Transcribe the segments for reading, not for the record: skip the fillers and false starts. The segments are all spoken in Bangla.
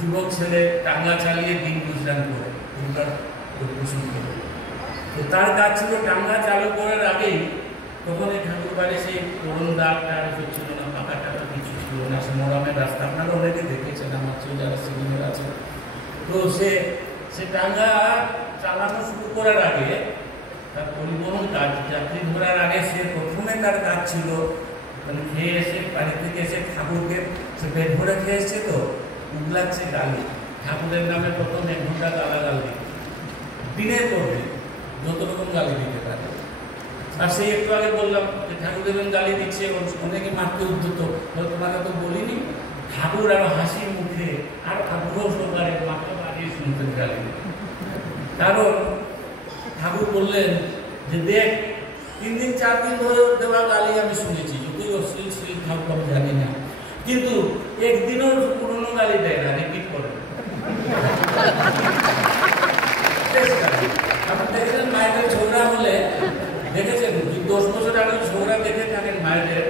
যুবক ছেলে টাঙ্গা চালিয়ে দিন গুজরান করে পরিবেশন করে। তো তার কাজ ছিল টাঙ্গা চালু করার আগেই তখন এই ঠাকুর বাড়ি সেই পুরন দাগটা ছিল না, পাকা টাকা কিছু ছিল না, সে মোরামের রাস্তা আপনারা অনেকে দেখেছেন, আমার চেয়ে যারা সিনিয়র আছে। তো সে টাঙ্গা চালানো শুরু করার আগে তার পরিবহন কাজ যাত্রী ধরার আগে সে প্রথমে তার কাজ ছিল মানে খেয়ে এসে বাড়ি থেকে এসে ঠাকুরকে সে পেট ভরে খেয়ে এসছে, তো উগলাচ্ছে গালি, ঠাকুরের নামে প্রথম 1 ঘন্টা গালাগালি দিনের পর দিন যত রকম গালি দিতে পারে। আর সেই একটু আগে বললাম যে ঠাকুর দেবেন গালি দিচ্ছে, অনেকে মারতে উদ্যত, তোমাকে তো বলিনি। ঠাকুর আরো হাসি মুখে আর আগ্রহ সহকারে মাথা বাড়িয়ে শুনতেন গালি। কারণ ঠাকুর বললেন যে দেখ 3 দিন 4 দিন ধরে দেওয়া গালি আমি শুনেছি, যতই অশ্লীল শ্লীল ঠাকুর আমি জানি না, কিন্তু একদিনও পুরনো গালি দেয় না, রিপিট করে। আপনি দেখেছেন মায়েদের ঝগড়া হলে, দেখেছেন 10 বছর আগে ঝগড়া দেখে থাকেন মায়েদের,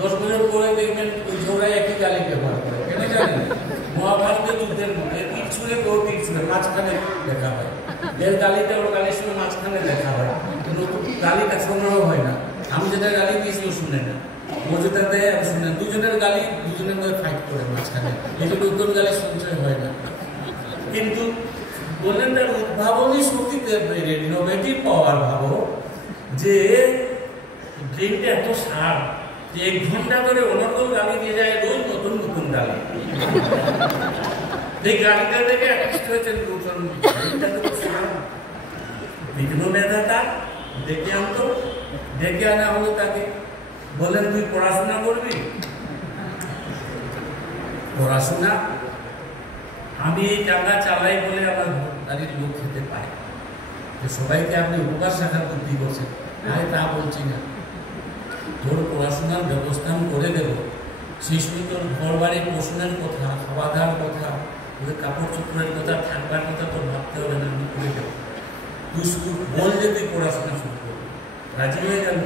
10 বছর পরে দেখবেন ওই ঝগড়ায় একই গালি ব্যবহার করে। কেন জানেন? মহাভারতের যুদ্ধের মধ্যে তীর ছুঁড়ে কেউ তীর ছুঁড়ে মাঝখানে দেখা হয়, এর গালিটা ওর গালির সঙ্গে মাঝখানে দেখা হয়, কিন্তু গালিটা সংগ্রহ হয় না। আমি যেটা গালি দিয়েছি ও শুনে না, ও যেটা দেয় আমি শুনে না, দুজনের গালি দুজনের মধ্যে ফাইট করে মাঝখানে, এই জন্য উত্তর গালি সঞ্চয় হয় না। কিন্তু বললেন তার উদ্ভাবনী শক্তিতে ইনোভেটিভ পাওয়ার ভাবো যে ব্রেনটা এত সার যে 1 ঘন্টা ধরে অনর্গল গালি দিয়ে যায়, রোজ নতুন নতুন গালি। এই গালিটা থেকে অ্যাটাচড হয়েছেন দুজন, বিঘ্ন মেধাটা ডেকে আনতো, ডেকে আনা হলো তাকে, বললেন তুই পড়াশোনা করবি? পড়াশোনা আমি এই টাকা চালাই বলে আমার বাড়ির লোক খেতে পায়, যে সবাইকে আপনি উপকার শাখার বুদ্ধি করছেন, আমি তা বলছি না। তোর পড়াশোনার ব্যবস্থা আমি করে দেব, সেই সময় তোর ঘর বাড়ির পোষণের কথা, খাওয়া দাওয়ার কথা, ওদের কাপড় চোপড়ের কথা, থাকবার কথা তোর ভাবতে হবে না, আমি করে দেবো। তুই শুধু বল যে তুই পড়াশোনা শুরু করবি। রাজি হয়ে গেল।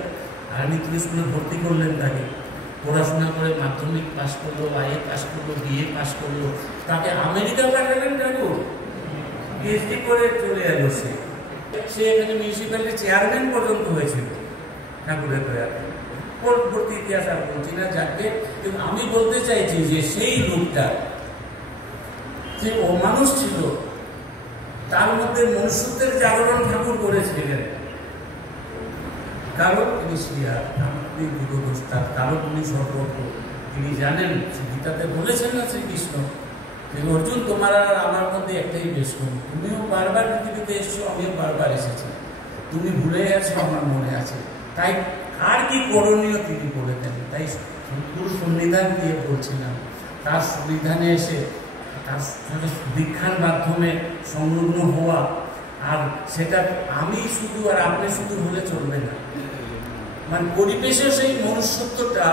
আর্মি স্কুলে ভর্তি করলেন তাকে, পড়াশোনা করে মাধ্যমিক পাস করলো, IA পাস করলো, BA পাস করলো, তাকে আমেরিকা পাঠালেন ঠাকুর, PhD করে চলে এলো। সে এখানে মিউনিসিপ্যালিটি চেয়ারম্যান পর্যন্ত হয়েছিল ঠাকুরের প্রয়াতে। পরবর্তী ইতিহাস আর বলছি না, যাকে। কিন্তু আমি বলতে চাইছি যে সেই লোকটা যে অমানুষ ছিল, তার মধ্যে মনুষ্যত্বের জাগরণ ঠাকুর করেছিলেন। কারণ তিনি শ্রীহার, কারণ তিনি সর্বজ্ঞ, তিনি জানেন। গীতাতে বলেছেন না শ্রীকৃষ্ণ যে অর্জুন তোমার আর আমার মধ্যে একটাই বেশ, তুমিও বারবার পৃথিবীতে এসছো, আমিও বারবার এসেছি, তুমি ভুলে গেছো আমার মনে আছে। তাই আর কি করণীয় তিনি বলেছেন, তাই পুরো সন্নিধান দিয়ে বলছিলাম, তার সন্নিধানে এসে তার দীক্ষার মাধ্যমে সংলগ্ন হওয়া। আর সেটা আমি শুধু আর আপনি শুধু হলে চলবে না, মানে পরিবেশে সেই মনুষ্যত্বটা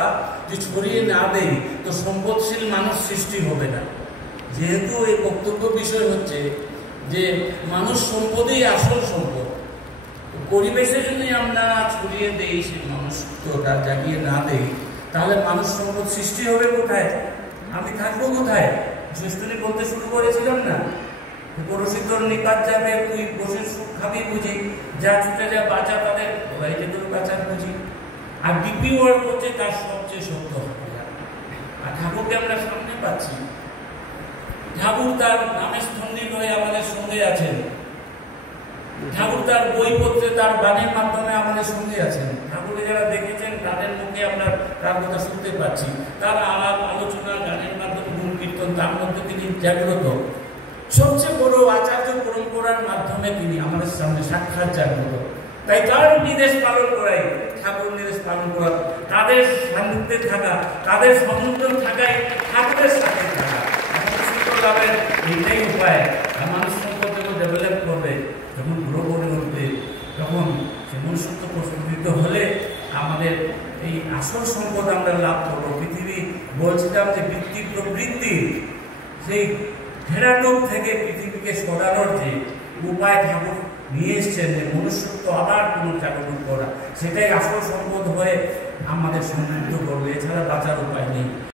যে ছড়িয়ে না দেয় তো সম্পদশীল মানুষ সৃষ্টি হবে না। যেহেতু এই বক্তব্য বিষয় হচ্ছে যে মানুষ সম্পদেই আসল সম্পদ, পরিবেশে যদি আমরা ছড়িয়ে দেই, সেই মনুষ্যত্বটা জাগিয়ে না দেই, তাহলে মানুষ সম্পদ সৃষ্টি হবে কোথায়? আমি থাকবো কোথায়? সুস্থলি বলতে শুরু করেছিলাম না, পড়োশি তোর নিপাত যাবে, তুই বসে সুখ খাবি বুঝি, যা ছুটে যা বাঁচা তাদের বাইরে তোর বাঁচার বুঝি। আর ডিপি ওয়ার্ড হচ্ছে তার সবচেয়ে শক্ত হাতিয়ার। আর ঠাকুরকে আমরা সামনে পাচ্ছি, ঠাকুর তার নামে স্তম্ভিত হয়ে আমাদের সঙ্গে আছেন, ঠাকুর তার বইপত্রে তার বাণীর মাধ্যমে আমাদের সঙ্গে আছেন। ঠাকুরকে যারা দেখেছেন তাদের মুখে আমরা তার কথা শুনতে পাচ্ছি, তার আলাপ আলোচনা গানের মাধ্যমে গুণ কীর্তন, তার মধ্যে তিনি জাগ্রত। সবচেয়ে বড় আচার্য পরম্পরার মাধ্যমে তিনি আমাদের সামনে সাক্ষাৎ জাগ্রত। তাই তার নির্দেশ পালন করাই, ঠাকুর নির্দেশ পালন করা, তাদের সান্নিধ্যে থাকা, তাদের সমুদ্র থাকাই ঠাকুরের সাথে থাকা। লাভের এইটাই উপায়। মানুষ সম্পদ যখন ডেভেলপ করবে, যখন গ্রো করে উঠবে, তখন সে মনুষ্যত্ব প্রস্ফুটিত হলে আমাদের এই আসল সম্পদ আমরা লাভ করবো। পৃথিবী বলছিলাম যে বৃত্তি প্রবৃত্তি, সেই ঘেরাটোপ থেকে পৃথিবীকে সরানোর যে উপায় ঠাকুর নিয়ে এসছেন, যে মনুষ্যত্ব আবার পুনর্জাগরণ করা, সেটাই আসল সম্পদ হয়ে আমাদের সমৃদ্ধ করবে, এছাড়া বাঁচার উপায় নেই।